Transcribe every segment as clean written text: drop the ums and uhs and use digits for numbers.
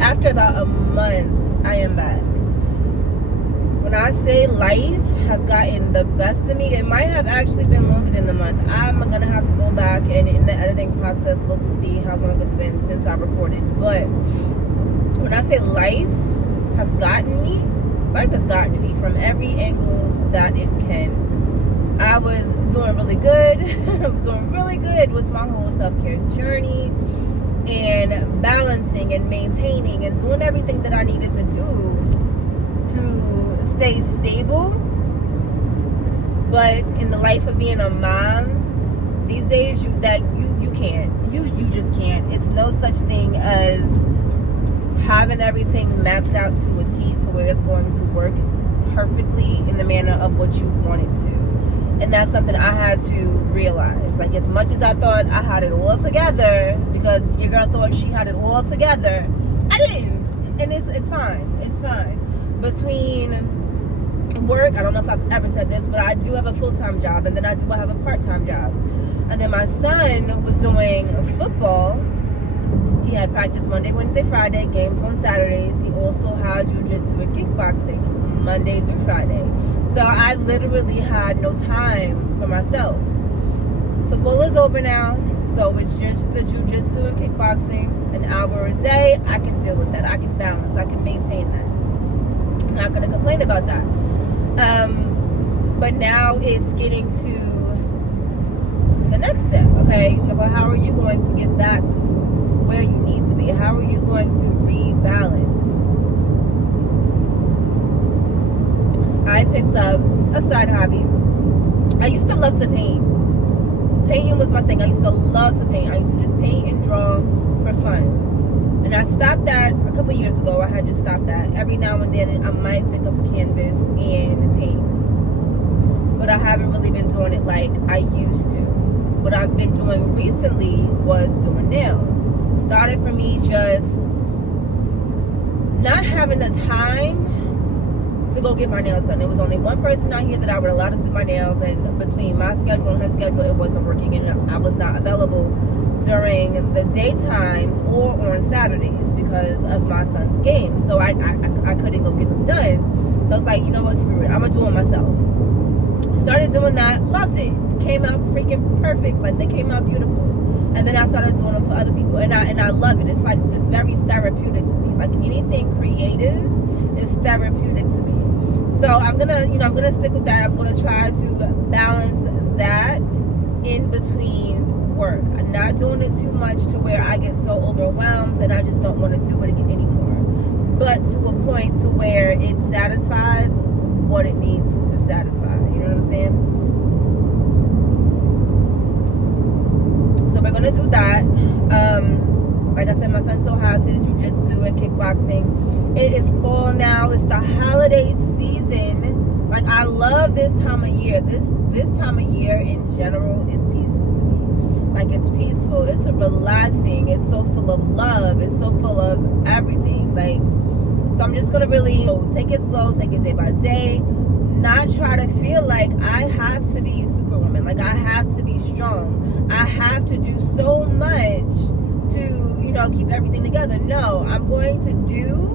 After about a month, I am back. When I say life has gotten the best of me, it might have actually been longer than the month. I'm gonna have to go back and in the editing process look to see how long it's been since I recorded. But when I say life has gotten me from every angle that it can. I was doing really good. I was doing really good with my whole self-care journey and balancing and maintaining and doing everything that I needed to do to stay stable. But in the life of being a mom these days, you just can't. It's no such thing as having everything mapped out to a T to where it's going to work perfectly in the manner of what you want it to. And that's something I had to realize. Like, as much as I thought I had it all together, because your girl thought she had it all together, I didn't. And it's fine. It's fine. Between work, I don't know if I've ever said this, but I do have a full-time job, and then I do have a part-time job. And then my son was doing football. He had practice Monday, Wednesday, Friday, games on Saturdays. He also had jiu-jitsu and kickboxing Monday through Friday. So I literally had no time for myself. Football is over now, so it's just the jiu-jitsu and kickboxing, an hour a day. I can deal with that. I can balance. I can maintain that. I'm not going to complain about that. But now it's getting to the next step, okay? Well, how are you going to get back to where you need to be? How are you going to rebalance? I picked up a side hobby. I used to love to paint. Painting was my thing. I used to love to paint. I used to just paint and draw for fun. And I stopped that a couple years ago. I had just stopped that. Every now and then I might pick up a canvas and paint. But I haven't really been doing it like I used to. What I've been doing recently was doing nails. Started for me just not having the time to go get my nails done. There was only one person out here that I would allow to do my nails, and between my schedule and her schedule, it wasn't working, and I was not available during the daytimes or on Saturdays because of my son's game. So I couldn't go get them done. So I was like, you know what, screw it, I'm gonna do it myself. Started doing that, loved it. Came out freaking perfect. Like, they came out beautiful. And then I started doing them for other people, and I love it. It's like, it's very therapeutic to me. Like, anything creative is therapeutic to me. So I'm gonna stick with that. I'm gonna try to balance that in between work. I'm not doing it too much to where I get so overwhelmed and I just don't want to do it anymore. But to a point to where it satisfies what it needs to satisfy. You know what I'm saying? So we're gonna do that. Like I said, my son still has his jiu-jitsu and kickboxing. It is fall now. It's the holiday season. Like, I love this time of year. This time of year in general is peaceful to me. Like, it's peaceful. It's relaxing. It's so full of love. It's so full of everything. Like, so I'm just gonna really take it slow, take it day by day. Not try to feel like I have to be Superwoman. Like, I have to be strong. I have to do so much to, keep everything together. No, I'm going to do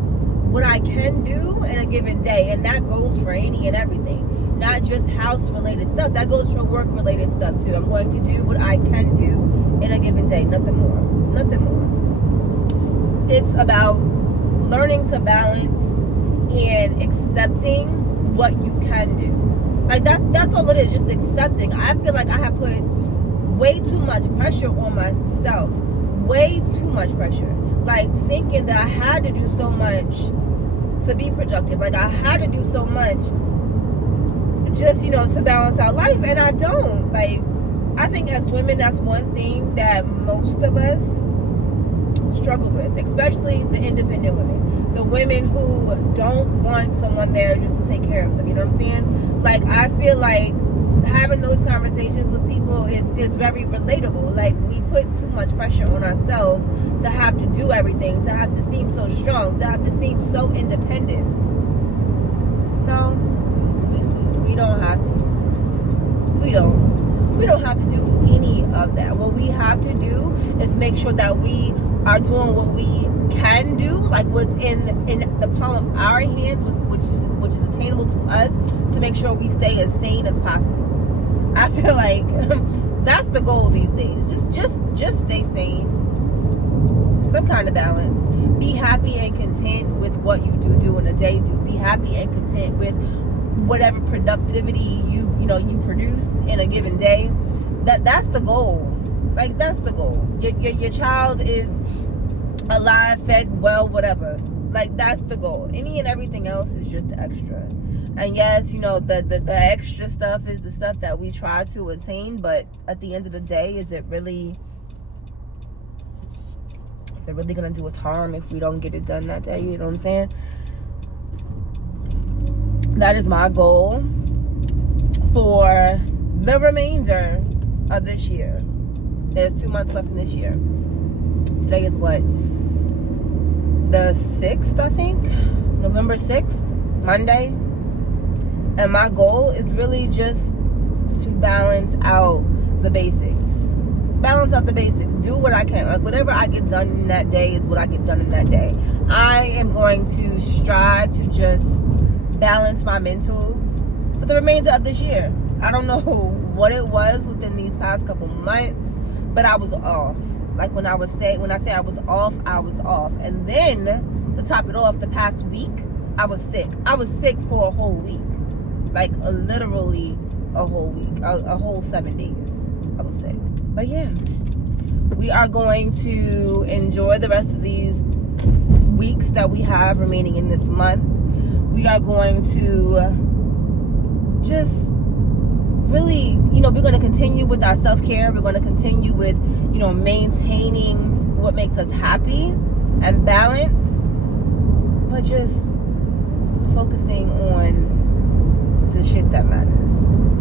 what I can do in a given day. And that goes for any and everything. Not just house-related stuff. That goes for work-related stuff, too. I'm going to do what I can do in a given day. Nothing more. Nothing more. It's about learning to balance and accepting what you can do. Like, that's all it is. Just accepting. I feel like I have put way too much pressure on myself. Way too much pressure. Like, thinking that I had to do so much to be productive. Like, I had to do so much just, to balance our life. And I don't. Like, I think as women, that's one thing that most of us struggle with. Especially the independent women. the women who don't want someone there just to take care of them. You know what I'm saying? Like, I feel like having those conversations with people, it's very relatable. Like, we put too much pressure on ourselves to have to do everything, to have to seem so strong, to have to seem so independent. No, we don't have to. We don't have to do any of that. What we have to do is make sure that we are doing what we can do, like what's in the palm of our hand, which is attainable to us, to make sure we stay as sane as possible. I feel like that's the goal these days. Just stay sane. Some kind of balance. Be happy and content with what you do in a day. Be happy and content with whatever productivity you produce in a given day. That's the goal. Like, that's the goal. Your child is alive, fed, well, whatever. Like, that's the goal. Any and everything else is just extra. And yes, the extra stuff is the stuff that we try to attain, but at the end of the day, is it really gonna do us harm if we don't get it done that day? You know what I'm saying? That is my goal for the remainder of this year. There's 2 months left in this year. Today is what? The 6th, I think? November 6th, Monday. And my goal is really just to balance out the basics. Balance out the basics. Do what I can. Like, whatever I get done in that day is what I get done in that day. I am going to strive to just balance my mental for the remainder of this year. I don't know what it was within these past couple months, but I was off. Like, when I say I was off, I was off. And then, to top it off, the past week, I was sick. I was sick for a whole week. Like, literally a whole week. A whole 7 days I was sick. But yeah, we are going to enjoy the rest of these weeks that we have remaining in this month. We are going to just really, we're going to continue with our self-care. We're going to continue with, maintaining what makes us happy and balanced, but just focusing on the shit that matters.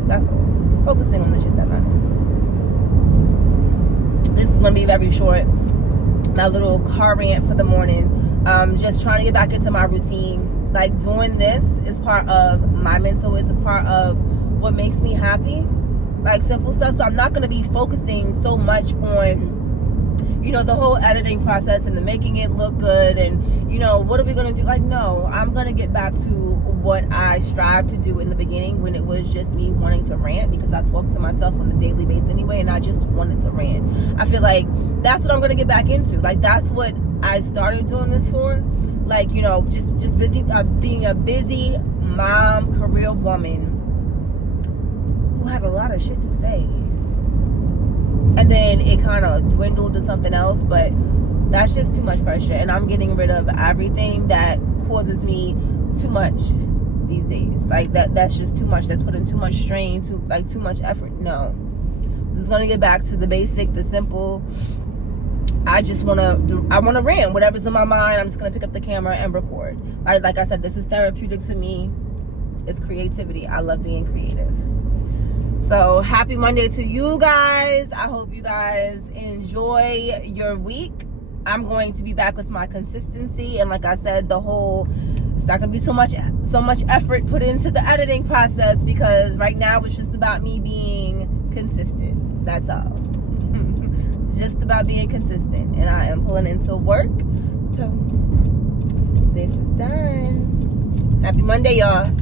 That's all. Focusing on the shit that matters. This is going to be very short. My little car rant for the morning. Just trying to get back into my routine. Like, doing this is part of my mental. It's a part of what makes me happy. Like, simple stuff. So I'm not going to be focusing so much on, the whole editing process and the making it look good and, what are we going to do? Like, no, I'm going to get back to what I strived to do in the beginning when it was just me wanting to rant, because I talk to myself on a daily basis anyway, and I just wanted to rant. I feel like that's what I'm going to get back into. Like, that's what I started doing this for. Like, just busy, being a busy mom, career woman who had a lot of shit to say. And then it kind of dwindled to something else, but that's just too much pressure. And I'm getting rid of everything that causes me too much these days. Like, that's just too much. That's putting too much strain, too much effort. No. This is going to get back to the basic, the simple. I want to rant. Whatever's in my mind, I'm just going to pick up the camera and record. Like I said, this is therapeutic to me. It's creativity. I love being creative. So, happy Monday to you guys. I hope you guys enjoy your week. I'm going to be back with my consistency. And like I said, it's not going to be so much effort put into the editing process, because right now it's just about me being consistent. That's all. Just about being consistent, and I am pulling into work. So this is done. Happy Monday, y'all.